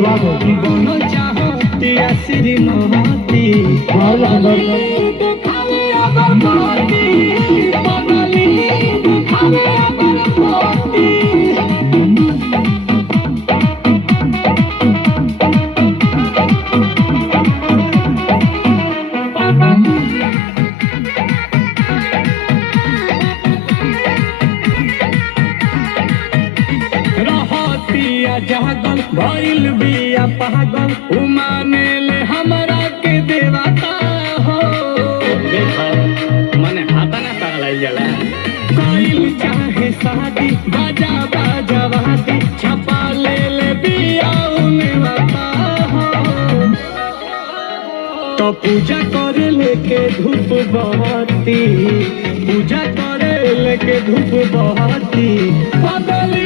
বন চাহতি আসিরি নহতি দেখাবে আবার মতি বদলি দেখাবে আবার মতি जागल भइल बिया पागल उमाने ले हमरा के देवता हो देखो मने हाथा ना पगलाई जाला कोइल चाहे शादी बाजा बाजा वादी छपा ले बिया उने वाता हो तो पूजा करे लेके धूप बहती पूजा करे लेके धूप बहती बदली